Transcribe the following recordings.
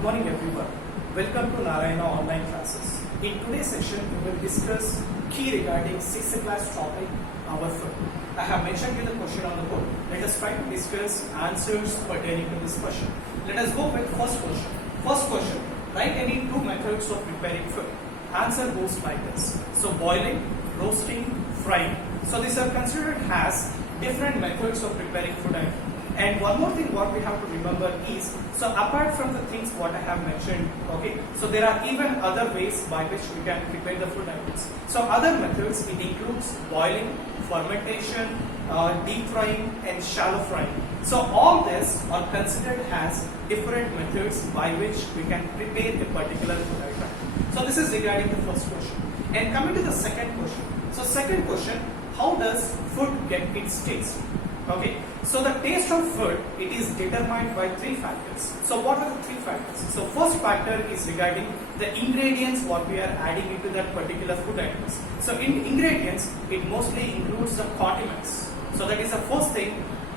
Good morning everyone. Welcome to Narayana online classes. In today's session, we will discuss key regarding 6th class topic, our food. I have mentioned you the question on the board. Let us try to discuss answers pertaining to this question. Let us go with first question. First question, write any two methods of preparing food. Answer goes like this. So boiling, roasting, frying. So these are considered as different methods of preparing food item. And one more thing what we have to remember is, so apart from the things what I have mentioned, okay, so there are even other ways by which we can prepare the food items. So other methods, it includes boiling, fermentation, deep frying and shallow frying. So all this are considered as different methods by which we can prepare a particular food item. So this is regarding the first question. And coming to the second question. So second question, how does food get its taste? Okay, so the taste of food, it is determined by three factors. So what are the three factors? So first factor is regarding the ingredients what we are adding into that particular food items. So in ingredients, it mostly includes the condiments. So that is the first thing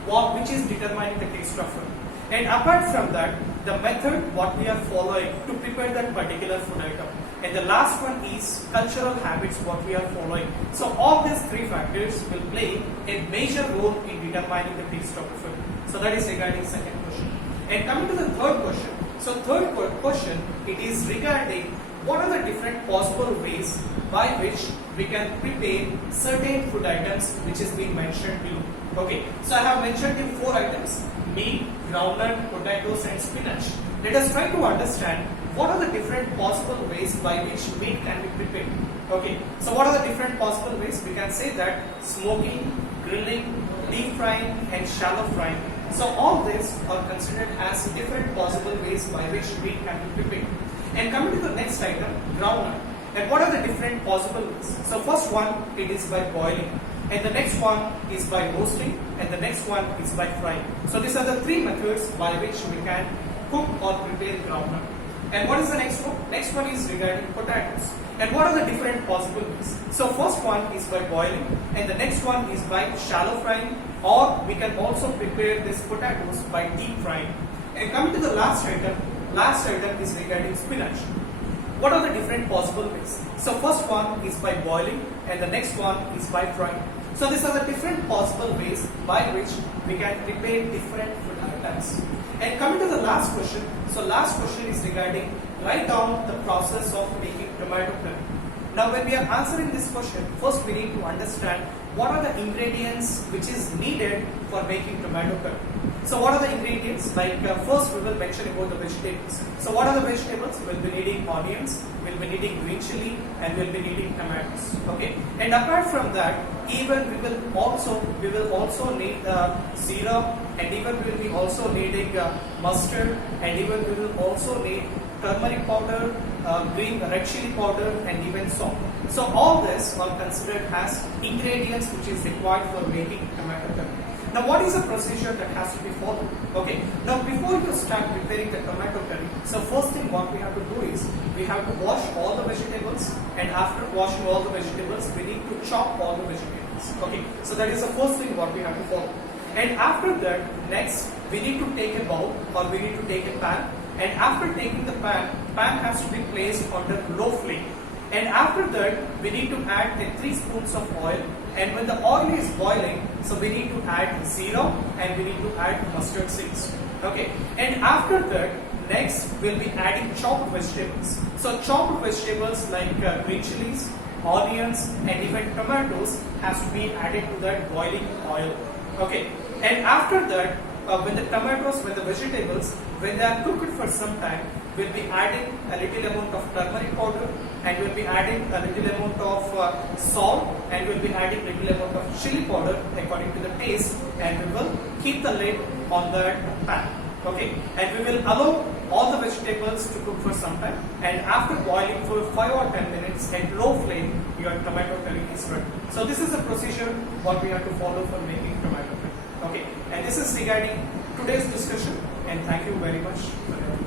which is determining the taste of food. And apart from that, the method what we are following to prepare that particular food item. And the last one is cultural habits what we are following. So all these three factors will play a major role in determining the taste of the food. So that is regarding second question. And coming to the third question. So third question, it is regarding what are the different possible ways by which we can prepare certain food items which is being mentioned below. Okay, so I have mentioned in 4 items: meat, groundnut, potatoes and spinach. Let us try to understand what are the different possible ways by which meat can be prepared. Okay, so what are the different possible ways? We can say that smoking, grilling, deep frying and shallow frying. So all these are considered as different possible ways by which meat can be prepared. And coming to the next item, groundnut. And what are the different possible ways? So first one, it is by boiling. And the next one is by roasting. And the next one is by frying. So these are the three methods by which we can cook or prepare groundnut. And what is the next one? Next one is regarding potatoes. And what are the different possible ways? So first one is by boiling. And the next one is by shallow frying. Or we can also prepare these potatoes by deep frying. And coming to the last item is regarding spinach. What are the different possible ways? So first one is by boiling and the next one is by frying. So these are the different possible ways by which we can prepare different food items. And coming to the last question, so last question is regarding write down the process of making tomato curry. Now when we are answering this question, first we need to understand what are the ingredients which is needed for making tomato curry. So what are the ingredients? Like first we will mention about the vegetables. So what are the vegetables? We will be needing onions, we will be needing green chili and we will be needing tomatoes. Okay. And apart from that, even we will also need zira, and even we will be also needing mustard, and even we will also need turmeric powder, red chili powder and even salt. So all this are considered as ingredients which is required for making tomato curry. Now what is the procedure that has to be followed? Okay, now before you start preparing the tomato curry, so first thing what we have to do is, we have to wash all the vegetables, and after washing all the vegetables, we need to chop all the vegetables. Okay, so that is the first thing what we have to follow. And after that, next, we need to take a bowl or we need to take a pan, and after taking the pan has to be placed under low flame. And after that, we need to add 3 spoons of oil. And when the oil is boiling, so we need to add zira and we need to add mustard seeds. Okay. And after that, next we'll be adding chopped vegetables. So chopped vegetables like green chilies, onions, and even tomatoes has to be added to that boiling oil. Okay. And after that, when the vegetables, when they are cooked for some time, we'll be adding a little amount of turmeric powder, and we'll be adding a little amount of salt, and we'll be adding a little amount of chili powder according to the taste, and we will keep the lid on the pan. Okay, and we will allow all the vegetables to cook for some time, and after boiling for 5 or 10 minutes at low flame, your tomato curry is ready. So this is the procedure what we have to follow for making tomato curry. Okay, and this is regarding today's discussion, and thank you very much for your